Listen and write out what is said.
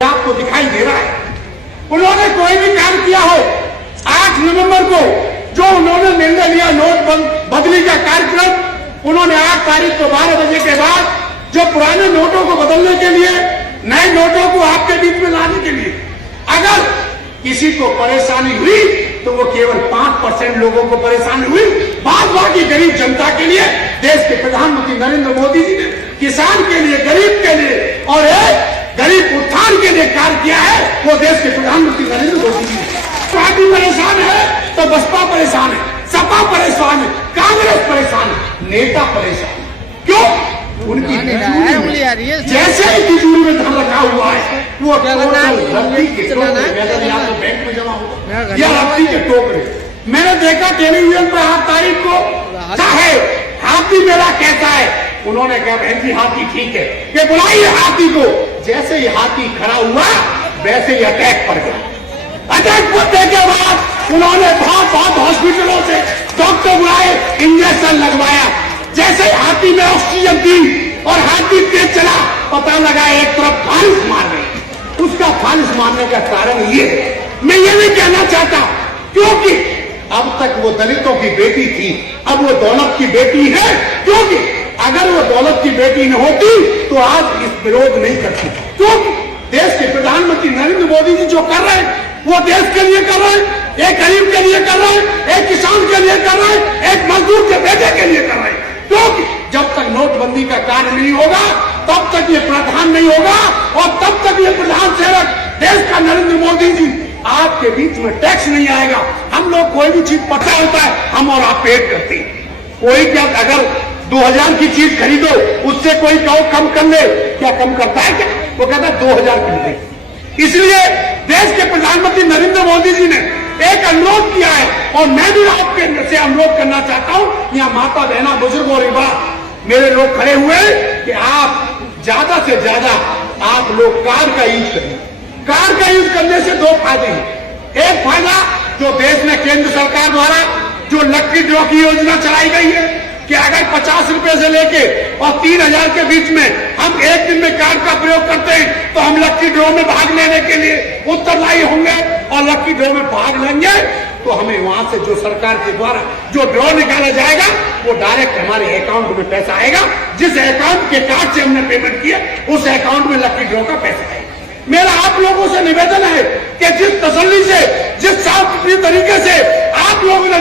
आपको दिखाई दे रहा है। उन्होंने कोई भी काम किया हो, 8 नवंबर को जो उन्होंने निर्णय लिया नोट बदली का कार्यक्रम, उन्होंने 8 तारीख को 12 बजे के बाद जो पुराने नोटों को बदलने के लिए, नए नोटों को आपके बीच में लाने के लिए, अगर किसी को परेशानी हुई तो वो केवल 5% लोगों को परेशानी हुई। बाकी गरीब जनता के लिए देश के प्रधानमंत्री नरेंद्र मोदी जी ने किसान के लिए, गरीब के लिए और एक गरीब उत्थान के लिए कार्य किया है, वो देश के प्रधानमंत्री नरेंद्र मोदी जी ने। पार्टी परेशान है तो बसपा परेशान है, सपा परेशान है, कांग्रेस परेशान है, नेता परेशान है। क्यों? उनकी जैसे ही तिजोरी में धन रखा हुआ है वो रद्दी के टोकरे, या तो बैंक में जमा होगा या रद्दी के टोकरे। मैंने देखा टेलीविजन पर 8 तारीख को, चाहे हाथी मेला कहता है, उन्होंने कहा बहन जी हाथी ठीक है, ये बुलाइए हाथी को। जैसे ही हाथी खड़ा हुआ वैसे ही अटैक पड़ गया। अटैक पड़ने के बाद उन्होंने बहुत हॉस्पिटलों से डॉक्टर बुलाए, इंजेक्शन लगवाया। जैसे हाथी में ऑक्सीजन दी और हाथी तेज चला, पता लगा एक तरफ फालिस मार गई। उसका फालिस मारने का कारण ये है, मैं ये भी कहना चाहता, क्योंकि अब तक वो दलितों की बेटी थी, अब वो दौलत की बेटी है। क्योंकि अगर वो दौलत की बेटी न होती तो आज इस विरोध नहीं करती। क्योंकि देश के प्रधानमंत्री नरेंद्र मोदी जी जो कर रहे हैं वो देश के लिए कर रहे हैं, एक गरीब के लिए कर रहे हैं, एक किसान के लिए कर रहे हैं, एक मजदूर के बेटे के लिए कर रहे हैं। क्योंकि जब तक नोटबंदी का कार्य नहीं होगा तब तक ये प्रावधान नहीं होगा और तब तक ये प्रधान सेवक देश का नरेंद्र मोदी जी आपके बीच में टैक्स नहीं आएगा। हम लोग कोई भी चीज पता होता है, हम और आप पेड करते हैं। कोई क्या अगर 2000 की चीज खरीदो उससे कोई कम कर ले, क्या कम करता है क्या? वो कहता है 2000 खरीदे। इसलिए देश के प्रधानमंत्री नरेंद्र मोदी जी ने एक अनुरोध किया है और मैं भी आपके से अनुरोध करना चाहता हूं। यहाँ माता बहना बुजुर्ग और युवा मेरे लोग खड़े हुए कि आप ज्यादा से ज्यादा आप लोग कार का यूज करें। कार का यूज करने से 2 फायदे हैं। एक फायदा जो देश में केंद्र सरकार द्वारा जो लकी ड्रॉ की योजना चलाई गई है कि अगर 50 रुपए से लेके और 3000 के बीच में हम एक दिन में कार्ड का प्रयोग करते हैं तो हम लकी ड्रॉ में भाग लेने के लिए उत्तरदायी होंगे और लकी ड्रॉ में भाग लेंगे तो हमें वहां से जो सरकार के द्वारा जो ड्रॉ निकाला जाएगा वो डायरेक्ट हमारे अकाउंट में पैसा आएगा। जिस अकाउंट के कार्ड से हमने पेमेंट किया उस अकाउंट में लकी ड्रॉ का पैसा आएगा। मेरा आप लोगों से निवेदन है कि जिस तसल्ली से, जिस शांतिप्रिय तरीके से आप लोगों ने